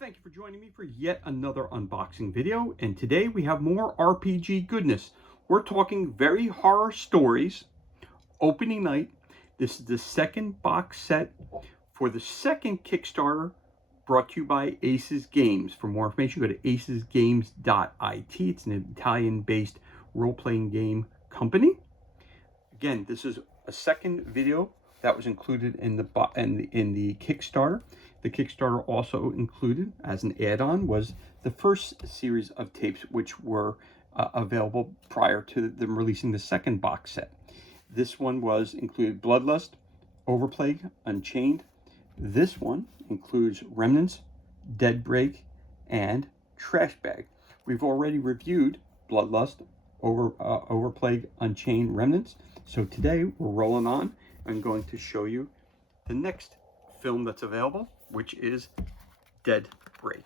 Thank you for joining me for yet another unboxing video, and today we have more RPG goodness. We're talking Very Horror Stories opening night. This is the second box set for the second Kickstarter, brought to you by Aces Games. For more information, go to acesgames.it. It's an Italian-based role-playing game company. Again, this is a second video that was included in the Kickstarter. The Kickstarter also included, as an add-on, was the first series of tapes, which were available prior to them releasing the second box set. This one was included Bloodlust, Overplague, Unchained. This one includes Remnants, Deadbreak, and Trash Bag. We've already reviewed Bloodlust, Overplague, Unchained, Remnants. So today we're rolling on. I'm going to show you the next film that's available, which is Deadbreak.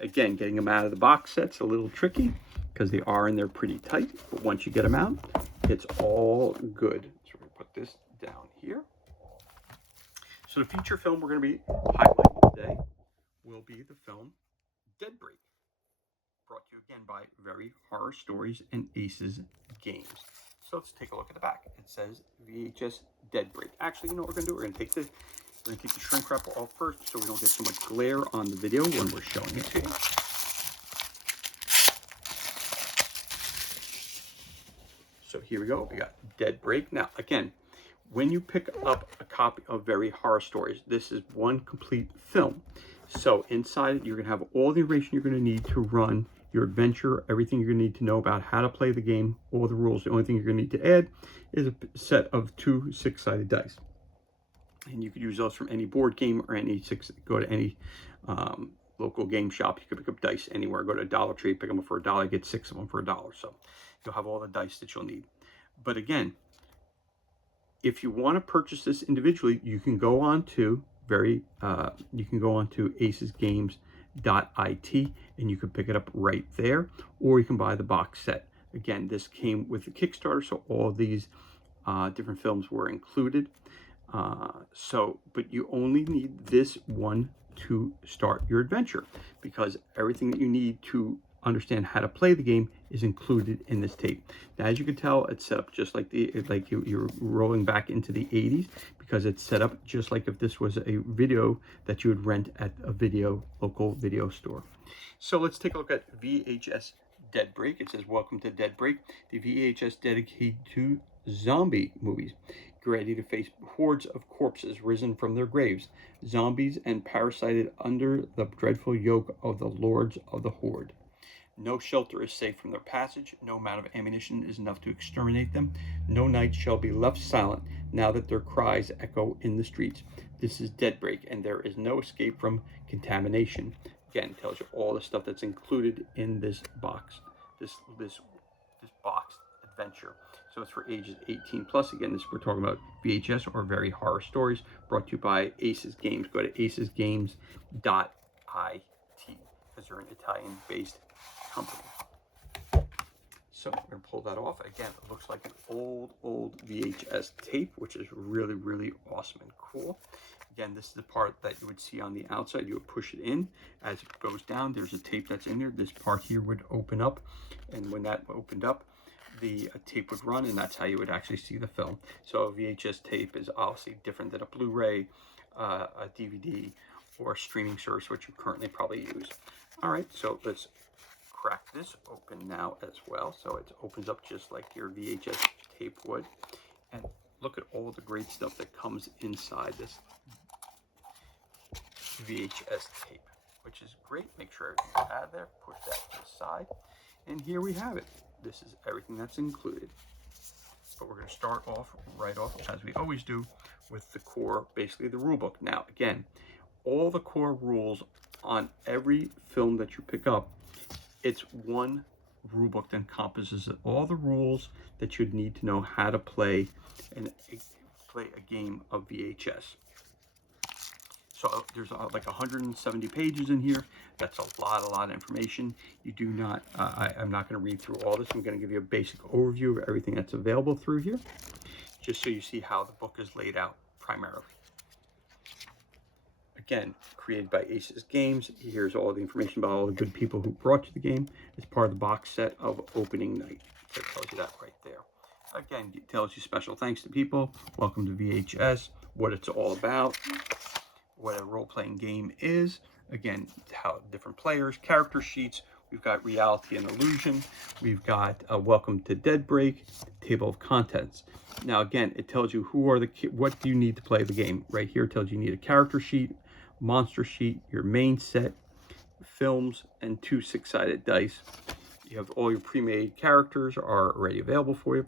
Again, getting them out of the box set's a little tricky because they are in there pretty tight, but once you get them out, it's all good. So we're going to put this down here. So the feature film we're going to be highlighting today will be the film Deadbreak, brought to you again by Very Horror Stories and Aces Games. So let's take a look at the back. It says VHS Deadbreak. Actually, you know what we're going to do? We're going to take the shrink wrap off first so we don't get so much glare on the video when we're showing it to you. So here we go. We got Deadbreak. Now, again, when you pick up a copy of Very Horror Stories, this is one complete film. So inside it, you're going to have all the information you're going to need to run your adventure, everything you're going to need to know about how to play the game, all the rules. The only thing you're going to need to add is a set of 2 6-sided dice. And you could use those from any board game or go to any local game shop. You could pick up dice anywhere. Go to a Dollar Tree, pick them up for $1, get 6 of them for $1. So you'll have all the dice that you'll need. But again, if you want to purchase this individually, you can go on to acesgames.it and you can pick it up right there, or you can buy the box set. Again, this came with the Kickstarter, so all these different films were included. But you only need this one to start your adventure, because everything that you need to understand how to play the game is included in this tape. Now, as you can tell, it's set up just like you're rolling back into the 80s, because it's set up just like if this was a video that you would rent at a local video store. So let's take a look at VHS Deadbreak. It says, "Welcome to Deadbreak, the VHS dedicated to zombie movies. Get ready to face hordes of corpses risen from their graves, zombies and parasited under the dreadful yoke of the lords of the horde. No shelter is safe from their passage. No amount of ammunition is enough to exterminate them. No night shall be left silent now that their cries echo in the streets. This is Deadbreak, and there is no escape from contamination." Again, tells you all the stuff that's included in this box, this box adventure. So it's for ages 18 plus. Again, we're talking about VHS or Very Horror Stories, brought to you by Aces Games. Go to acesgames.it because they're an Italian-based company. So we're going to pull that off. Again, it looks like an old VHS tape, which is really, really awesome and cool. Again, this is the part that you would see on the outside. You would push it in. As it goes down, there's a tape that's in there. This part here would open up, and when that opened up, the tape would run, and that's how you would actually see the film. So a VHS tape is obviously different than a Blu-ray, a DVD, or a streaming service, which you currently probably use. All right, so let's crack this open now as well. So it opens up just like your VHS tape would. And look at all the great stuff that comes inside this VHS tape, which is great. Make sure everything's out of there. Push that to the side. And here we have it. This is everything that's included. But we're going to start off right off, as we always do, with the core, basically the rule book. Now, again, all the core rules on every film that you pick up, it's one rule book that encompasses all the rules that you'd need to know how to play a game of VHS. So there's like 170 pages in here. That's a lot of information. You do not, I'm not going to read through all this. I'm going to give you a basic overview of everything that's available through here, just so you see how the book is laid out primarily. Again, created by Aces Games. Here's all the information about all the good people who brought you the game as part of the box set of opening night. That tells you that right there. Again, it tells you special thanks to people. Welcome to VHS, what it's all about, what a role-playing game is. Again, how different players, character sheets. We've got reality and illusion. We've got welcome to Dead Break, table of contents. Now, again, it tells you what do you need to play the game. Right here, it tells you need a character sheet, monster sheet, your main set, films, and 2 6-sided dice. You have all your pre-made characters are already available for you.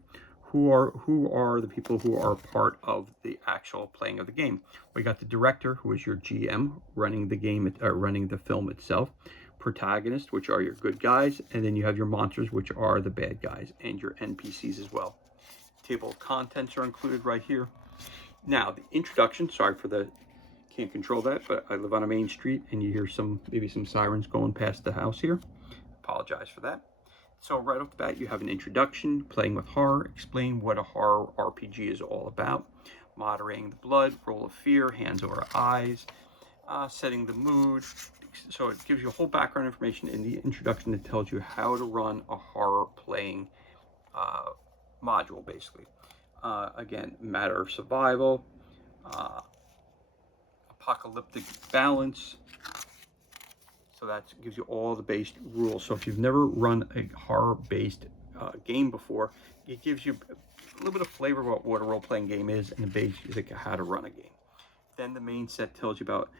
Who are the people who are part of the actual playing of the game? We got the director, who is your GM, running the game, running the film itself. Protagonists, which are your good guys, and then you have your monsters, which are the bad guys, and your NPCs as well. Table of contents are included right here. Now, the introduction, sorry for the, can't control that, but I live on a main street, and you hear maybe some sirens going past the house here. Apologize for that. So right off the bat, you have an introduction, playing with horror, explain what a horror RPG is all about, moderating the blood, roll of fear, hands over eyes, setting the mood. So it gives you a whole background information in the introduction that tells you how to run a horror playing module, basically. Again, matter of survival, apocalyptic balance. So that gives you all the base rules. So if you've never run a horror-based game before, it gives you a little bit of flavor about what a role-playing game is and the basic how to run a game. Then the main set tells you about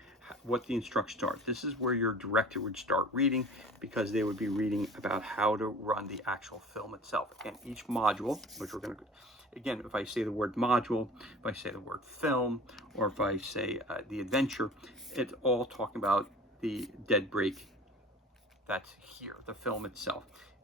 what the instructions are. This is where your director would start reading, because they would be reading about how to run the actual film itself. Again, each module, which we're going to, again, if I say the word module, if I say the word film, or if I say the adventure, it's all talking about the Dead Break that's here, the film itself.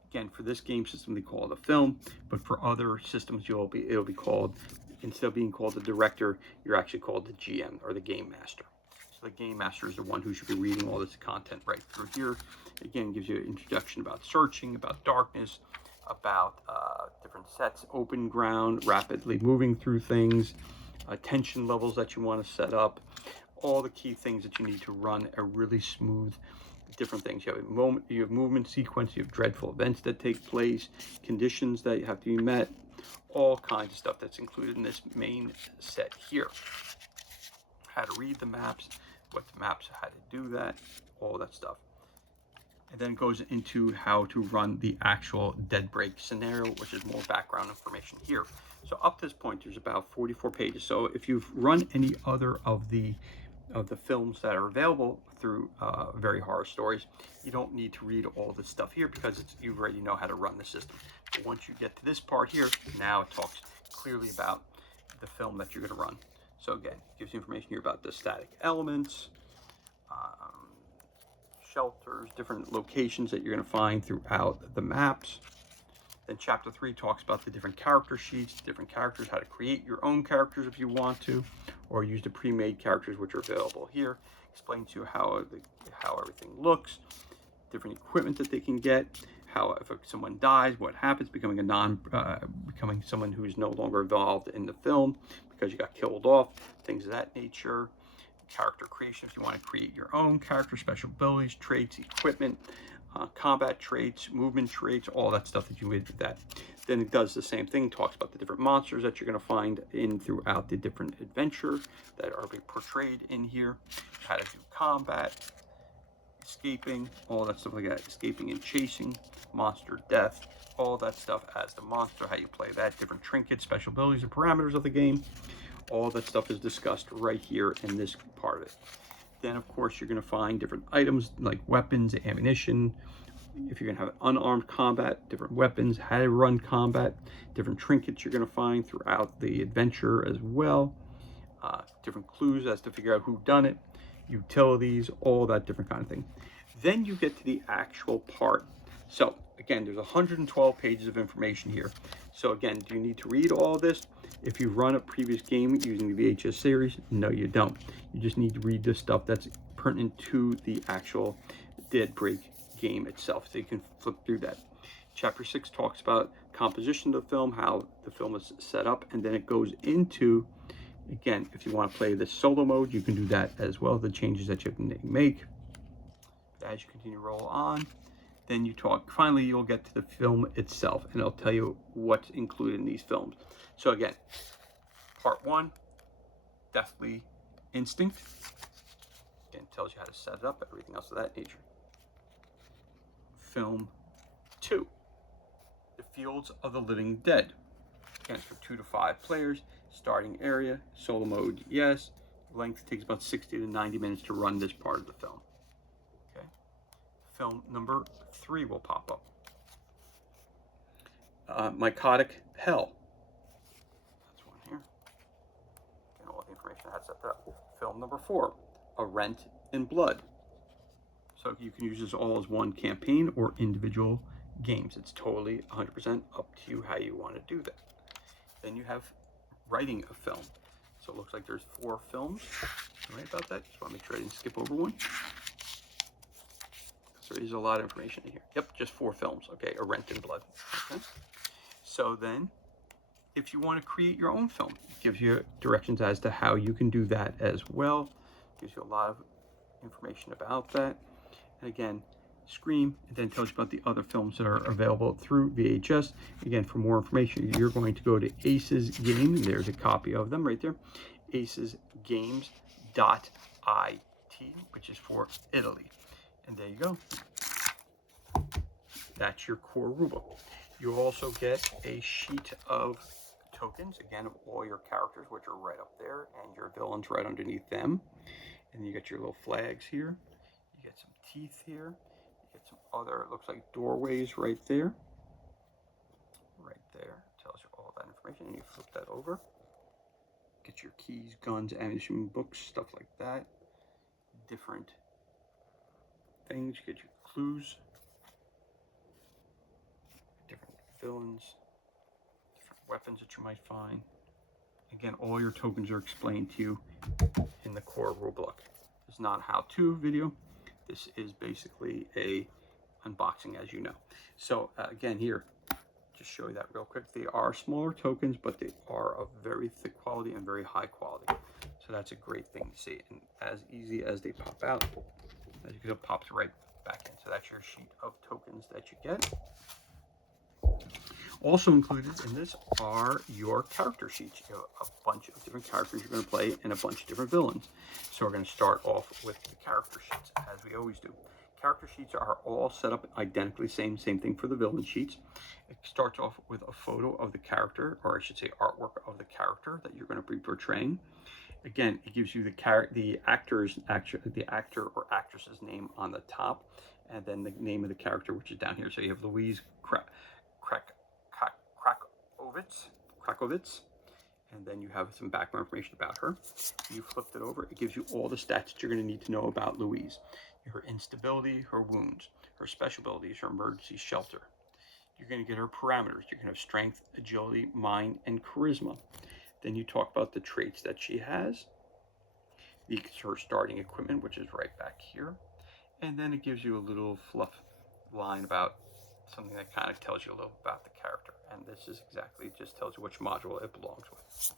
Again, for this game system, they call it a film, but for other systems, it'll be called, instead of being called the director, you're actually called the GM, or the game master. So the game master is the one who should be reading all this content right through here. Again, gives you an introduction about searching, about darkness, about different sets, open ground, rapidly moving through things, tension levels that you want to set up, all the key things that you need to run a really smooth, different things. You have movement sequence, you have dreadful events that take place, conditions that have to be met, all kinds of stuff that's included in this main set here. How to read the maps, what the maps, how to do that, all that stuff. And then it goes into how to run the actual Dead Break scenario, which is more background information here. So up to this point, there's about 44 pages. So if you've run any other of the films that are available through Very Horror Stories, you don't need to read all this stuff here, because you already know how to run the system. But once you get to this part here, now it talks clearly about the film that you're going to run. So again, it gives you information here about the static elements, shelters, different locations that you're going to find throughout the maps. Then chapter 3 talks about the different character sheets, different characters, how to create your own characters if you want to, or use the pre-made characters which are available here. Explains to you how everything looks, different equipment that they can get, how if someone dies, what happens, becoming someone who's no longer involved in the film because you got killed off, things of that nature. Character creation, if you want to create your own character, special abilities, traits, equipment, combat traits, movement traits, all that stuff that you would do that. Then it does the same thing, talks about the different monsters that you're going to find in throughout the different adventure that are being portrayed in here, how to do combat, escaping, all that stuff like that, escaping and chasing, monster death, all that stuff as the monster, how you play that, different trinkets, special abilities, and parameters of the game. All that stuff is discussed right here in this part of it. Then, of course, you're going to find different items like weapons, ammunition. If you're going to have unarmed combat, different weapons, how to run combat, different trinkets you're going to find throughout the adventure as well. Different clues as to figure out who done it, utilities, all that different kind of thing. Then you get to the actual part. So again, there's 112 pages of information here. So again, do you need to read all this? If you run a previous game using the VHS series, no, you don't. You just need to read the stuff that's pertinent to the actual Dead Break game itself. So you can flip through that. Chapter 6 talks about composition of the film, how the film is set up, and then it goes into Again, if you want to play the solo mode, you can do that as well, the changes that you can make. As you continue to roll on, then you talk, finally you'll get to the film itself, and it'll tell you what's included in these films. So again, part 1, Deathly Instinct. Again, tells you how to set it up, everything else of that nature. Film 2, The Fields of the Living Dead. Again, for 2 to 5 players. Starting area, solo mode, yes. Length takes about 60 to 90 minutes to run this part of the film. Okay. Film number 3 will pop up. Mycotic Hell. That's one here. And all the information that's set up. Film number 4, A Rent in Blood. So you can use this all as one campaign or individual games. It's totally 100% up to you how you want to do that. Then you have writing a film. So it looks like there's 4 films. Right about that. Just want to make sure I didn't skip over one. So there's a lot of information in here. Yep, just 4 films. Okay, A Rent in Blood. Okay. So then, if you want to create your own film, it gives you directions as to how you can do that as well. It gives you a lot of information about that. And again, Scream, it then tells you about the other films that are available through VHS. Again, for more information, you're going to go to Ace's Game. There's a copy of them right there. acesgames.it, which is for Italy. And there you go. That's your core rulebook. You also get a sheet of tokens, again, of all your characters, which are right up there, and your villains right underneath them. And you get your little flags here. You get some teeth here. Get some other, it looks like doorways right there. Right there. Tells you all that information. And you flip that over. Get your keys, guns, ammunition, books, stuff like that. Different things. You get your clues. Different villains. Different weapons that you might find. Again, all your tokens are explained to you in the core rulebook. It's not a how-to video. This is basically a unboxing, as you know. So again, here, just show you that real quick. They are smaller tokens, but they are of very thick quality and very high quality. So that's a great thing to see. And as easy as they pop out, as you can see, it pops right back in. So that's your sheet of tokens that you get. Also included in this are your character sheets. You have a bunch of different characters you're going to play and a bunch of different villains. So we're going to start off with the character sheets, as we always do. Character sheets are all set up identically same thing for the villain sheets. It starts off with a photo of the character, or I should say artwork of the character that you're going to be portraying. Again, it gives you the actor or actress's name on the top, and then the name of the character, which is down here. So you have Louise Krakowitz, and then you have some background information about her. You flipped it over, it gives you all the stats that you're going to need to know about Louise. Her instability, her wounds, her special abilities, her emergency shelter. You're going to get her parameters. You're going to have strength, agility, mind, and charisma. Then you talk about the traits that she has. Her starting equipment, which is right back here. And then it gives you a little fluff line about something that kind of tells you a little about the character. And this is exactly, just tells you which module it belongs with.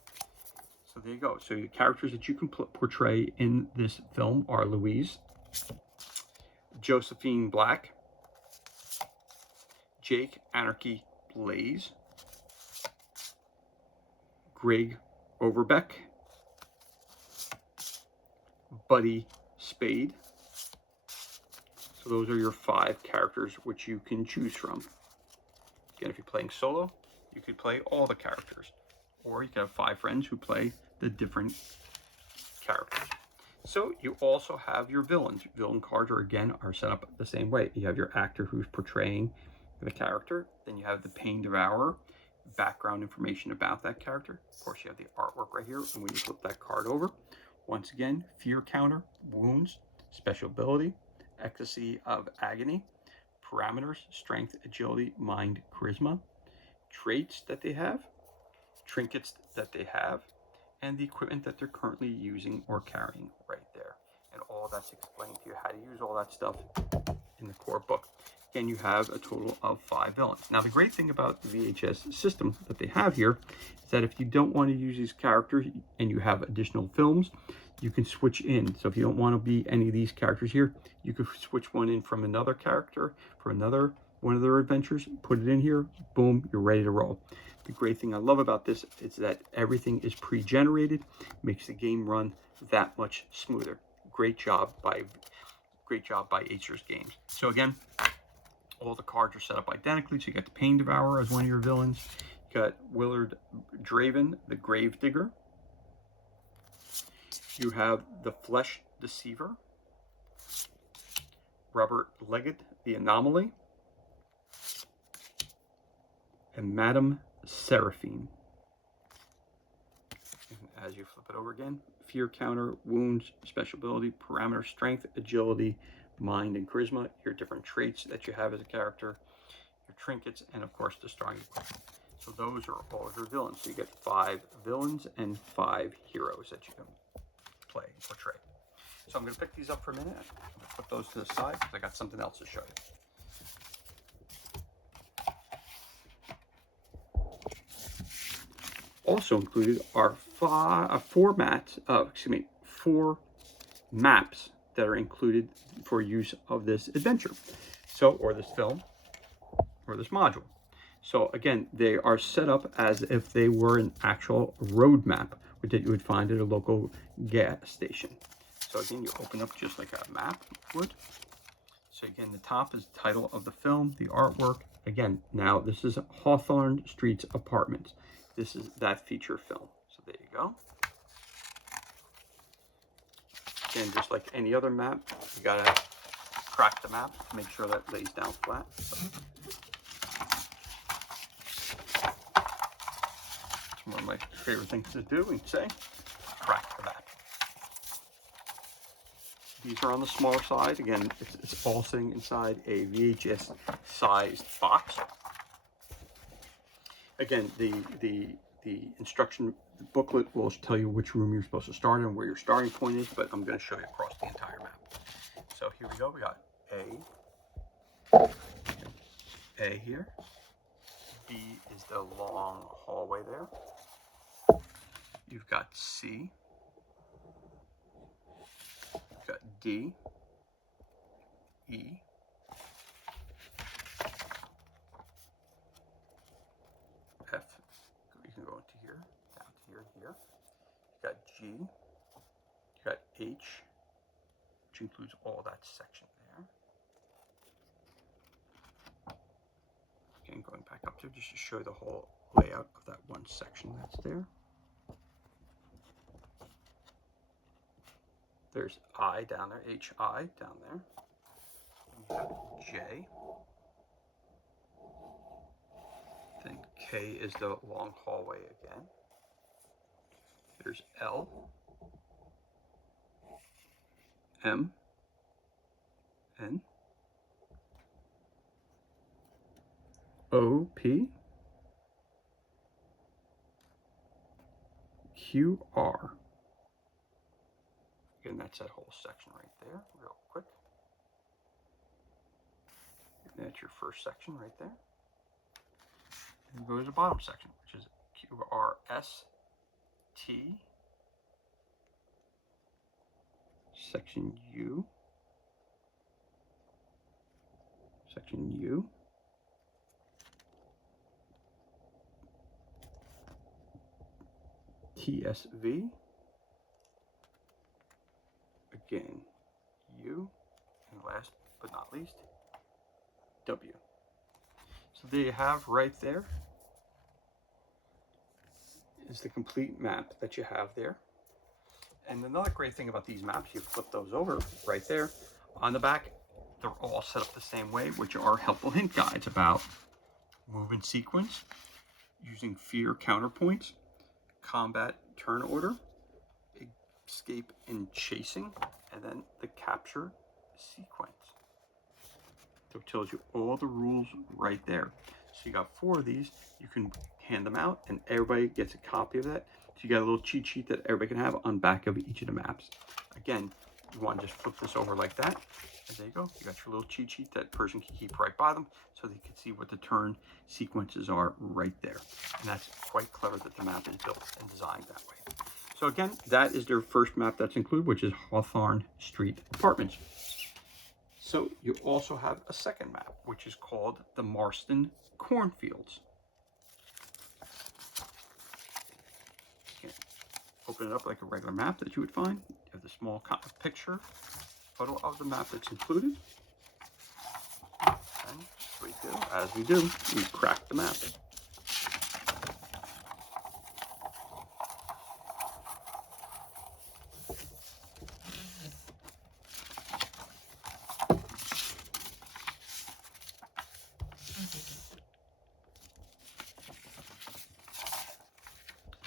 So there you go. So your characters that you can portray in this film are Louise, Josephine Black, Jake Anarchy Blaze, Greg Overbeck, Buddy Spade. So those are your 5 characters which you can choose from. Again, if you're playing solo, you could play all the characters. Or you can have 5 friends who play the different characters. So you also have your villains. Villain cards are set up the same way. You have your actor who's portraying the character. Then you have the Pain Devourer, background information about that character. Of course, you have the artwork right here. And when you flip that card over, once again, fear counter, wounds, special ability, ecstasy of agony, parameters, strength, agility, mind, charisma, traits that they have, trinkets that they have, and the equipment that they're currently using or carrying right there. And all that's explained to you. How to use all that stuff in the core book. And you have a total of 5 villains. Now, the great thing about the VHS system that they have here is that if you don't want to use these characters and you have additional films, you can switch in. So if you don't want to be any of these characters here, you could switch one in from another character for another one of their adventures, put it in here, boom, you're ready to roll. The great thing I love about this is that everything is pre-generated, makes the game run that much smoother. Great job by Acer's Games. So again, all the cards are set up identically. So you got the Pain Devourer as one of your villains. You got Willard Draven, the Grave Digger. You have the Flesh Deceiver. Robert Leggett, the Anomaly. And Madame Seraphine. And as you flip it over again, Fear Counter, Wounds, Special Ability, Parameter, Strength, Agility, Mind, and Charisma, your different traits that you have as a character, your trinkets, and of course the starting equipment. So those are all of your villains. So you get 5 villains and 5 heroes that you can play and portray. So I'm going to pick these up for a minute. I'm going to put those to the side because I got something else to show you. Also included are 4 maps that are included for use of this adventure, or this film, or this module. So again, they are set up as if they were an actual road map that you would find at a local gas station. So again, you open up just like a map would. So again, the top is the title of the film, the artwork. Again, now this is Hawthorne Street's Apartments. This is that feature film. So there you go. Again, just like any other map, you gotta crack the map to make sure that lays down flat. So it's one of my favorite things to do and say, crack the map. These are on the smaller side. Again, it's all sitting inside a VHS-sized box. Again, the instruction booklet will tell you which room you're supposed to start in, where your starting point is, but I'm going to show you across the entire map. So here we go. We got A here. B is the long hallway there. You've got C. You've got D, E, F. You can go into here, down to here, here. You've got G. You've got H, which includes all that section there. Again, going back up there just to show the whole layout of that one section that's there. There's I down there, H-I down there. You have J. Then K is the long hallway again. There's L. M. N. O. P. Q. R. And that's that whole section right there, real quick. And that's your first section right there. And go to the bottom section, which is Q, R, S, T, section U, section U, TSV, again, U, and last but not least, W. So there you have right there is the complete map that you have there. And another great thing about these maps, you flip those over right there. On the back, they're all set up the same way, which are helpful hint guides about move and sequence, using fear counterpoints, combat turn order, escape and chasing, and then the capture sequence. So it tells you all the rules right there. So you got 4 of these, you can hand them out and everybody gets a copy of that. So you got a little cheat sheet that everybody can have on back of each of the maps. Again, you want to just flip this over like that, And there you go. You got your little cheat sheet that person can keep right by them so they can see what the turn sequences are right there. And that's quite clever that the map is built and designed that way. So again, that is their first map that's included, which is Hawthorne Street Apartments. So you also have a second map, which is called the Marston Cornfields. Open it up like a regular map that you would find. You have the small picture, photo of the map that's included. And as we do, we crack the map.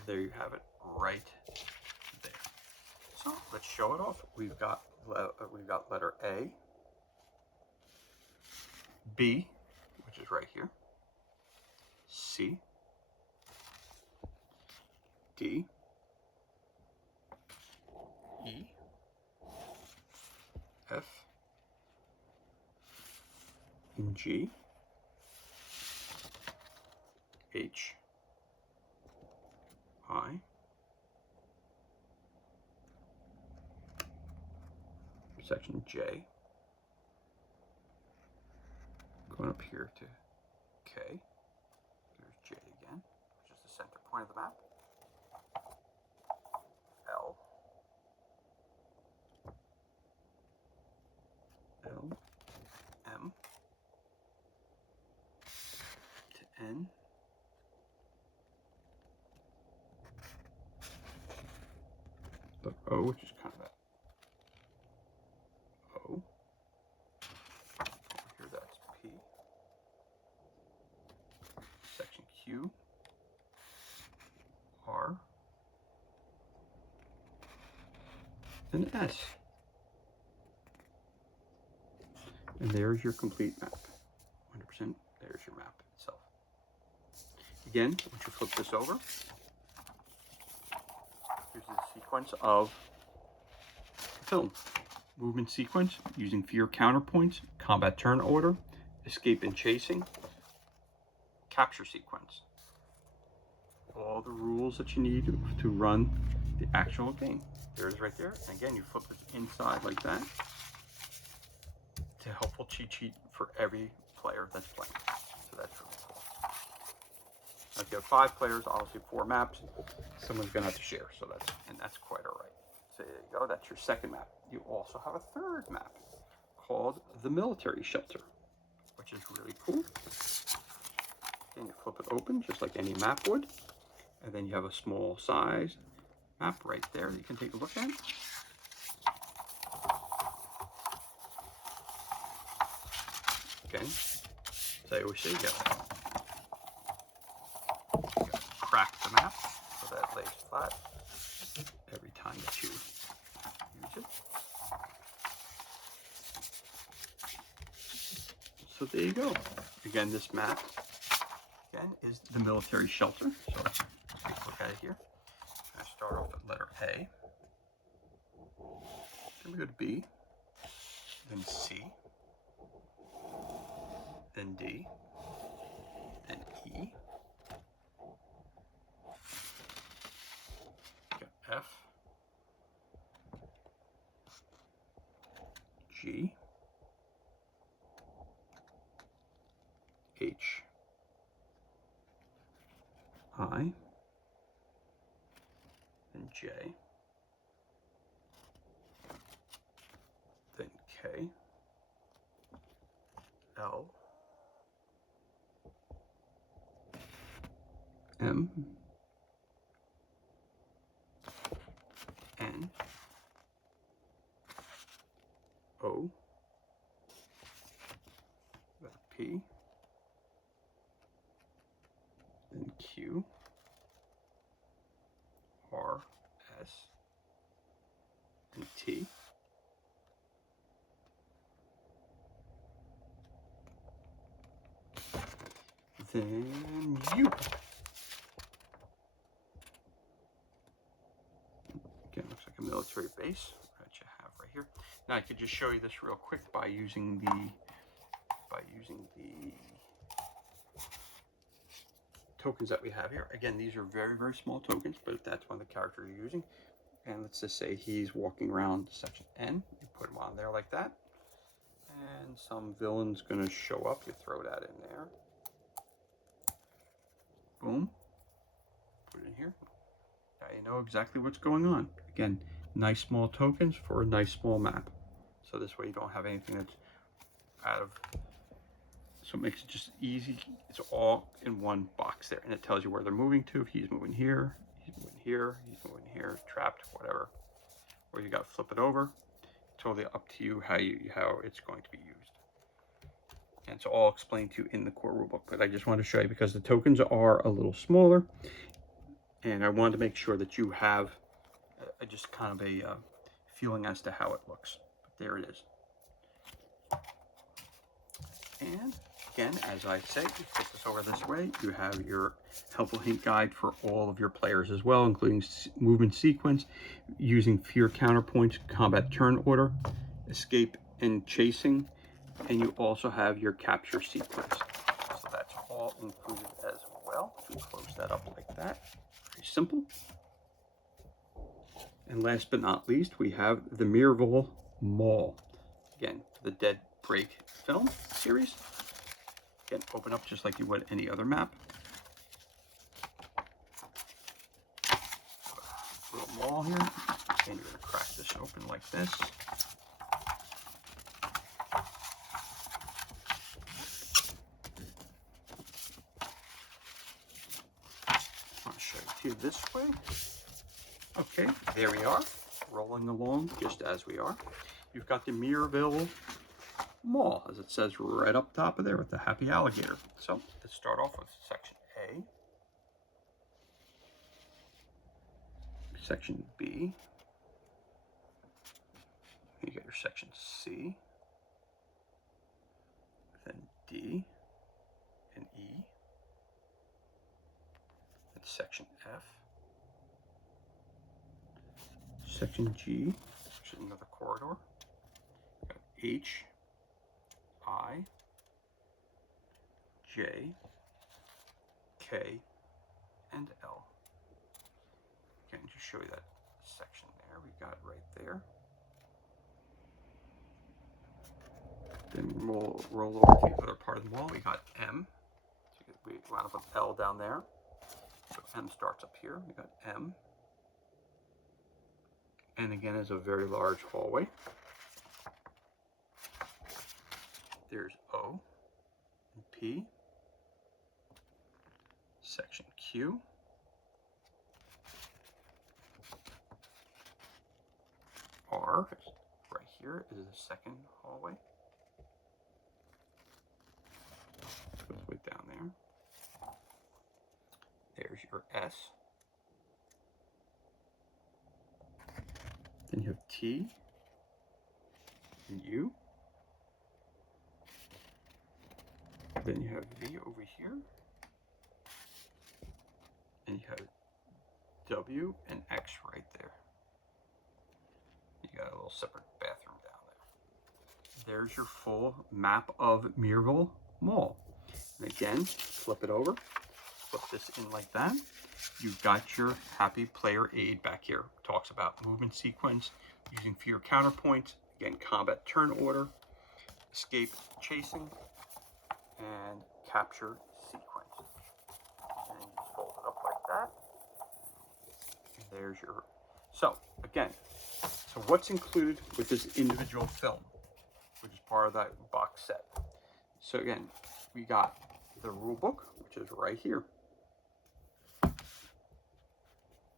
There you have it, right there. So let's show it off. We've got letter A, B, which is right here, C, D, E, F, and G, H, I, section J, going up here to K, here's J again, which is the center point of the map, L, M, to N, the O, which is kind of that O. Over here, that's P. Section Q, R, and S. And there's your complete map. 100%, there's your map itself. Again, once you flip this over, here's the sequence of the film. Movement sequence using fear counterpoints, combat turn order, escape and chasing, capture sequence. All the rules that you need to run the actual game. There it is right there. And again, you flip this inside like that. It's a helpful cheat sheet for every player that's playing. So that's really cool. Now, if you have 5 players, obviously 4 maps, someone's gonna have to share. So that's quite all right. So there you go, that's your second map. You also have a third map called the Military Shelter, which is really cool. And you flip it open just like any map would. And then you have a small size map right there that you can take a look at. Again, as I always say, you gotta crack the map so that it lays flat every time that you use it. So there you go. Again, this map is the Military Shelter. So let's take a look at it here. I start off at letter A. Then we go to B. Then C. Then D. Then E. Got F. G. H. I, then J, then K, L, M, N, O, letter P, then Q, R, S, and T. Then U. Again, looks like a military base that you have right here. Now I could just show you this real quick by using the tokens that we have here. Again, these are very, very small tokens, but if that's one of the characters you're using, and let's just say he's walking around section N, you put him on there like that, and some villain's gonna show up, you throw that in there. Boom, put it in here. Now you know exactly what's going on. Again, nice small tokens for a nice small map. So this way you don't have anything that's out of, so it makes it just easy. It's all in one box there, and it tells you where they're moving to. If he's moving here, he's moving here, he's moving here, trapped, whatever. Or you got to flip it over. Totally up to you how it's going to be used. And it's all explained to you in the core rulebook, but I just wanted to show you because the tokens are a little smaller, and I wanted to make sure that you have just kind of a feeling as to how it looks. But there it is. And again, as I say, you flip this over this way, you have your helpful hint guide for all of your players as well, including movement sequence, using fear counterpoints, combat turn order, escape and chasing, and you also have your capture sequence. So that's all included as well. You close that up like that. Very simple. And last but not least, we have the Mirrorville Mall. Again, the Dead Break film series. Again, open up just like you would any other map. Little mall here, and you're gonna crack this open like this. I'll show it to you this way. Okay, there we are, rolling along just as we are. You've got the Mirrorville Mall, as it says right up top of there with the happy alligator. So let's start off with section A, section B, you get your section C, then D and E, and section F, section G, which is another corridor, H, I, J, K, and L. Again, just show you that section there we got right there. Then roll over to the other part of the wall. We got M. So we wound up with L down there. So M starts up here. We got M. And again, is a very large hallway. There's O and P, section Q, R, right here is the second hallway. It goes way down there. There's your S. Then you have T and U. Then you have V over here, and you have W and X right there. You got a little separate bathroom down there. There's your full map of Mirrorville Mall. And again, flip it over, flip this in like that. You've got your happy player aid back here. It talks about movement sequence, using fear counterpoints, again, combat turn order, escape chasing, and capture sequence. And you just fold it up like that. And there's your, so again, so what's included with this individual film, which is part of that box set? So again, we got the rule book, which is right here.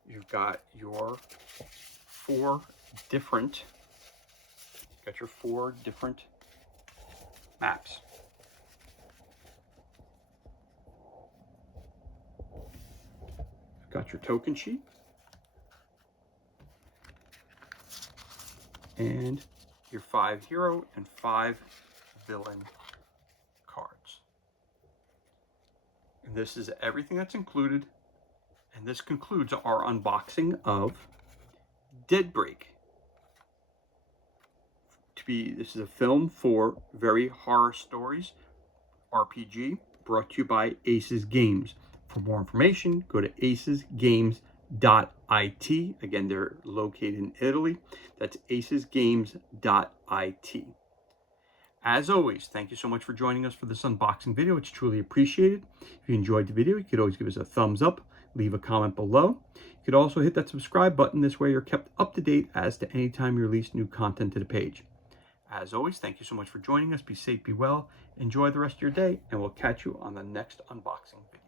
You've got your four different maps. Got your token sheet and your 5 hero and 5 villain cards. And this is everything that's included, and this concludes our unboxing of Dead Break This is a film for Very Horror Stories RPG, brought to you by Aces Games. For more information, go to acesgames.it. Again, they're located in Italy. That's acesgames.it. As always, thank you so much for joining us for this unboxing video. It's truly appreciated. If you enjoyed the video, you could always give us a thumbs up, leave a comment below. You could also hit that subscribe button. This way you're kept up to date as to any time we release new content to the page. As always, thank you so much for joining us. Be safe, be well, enjoy the rest of your day, and we'll catch you on the next unboxing video.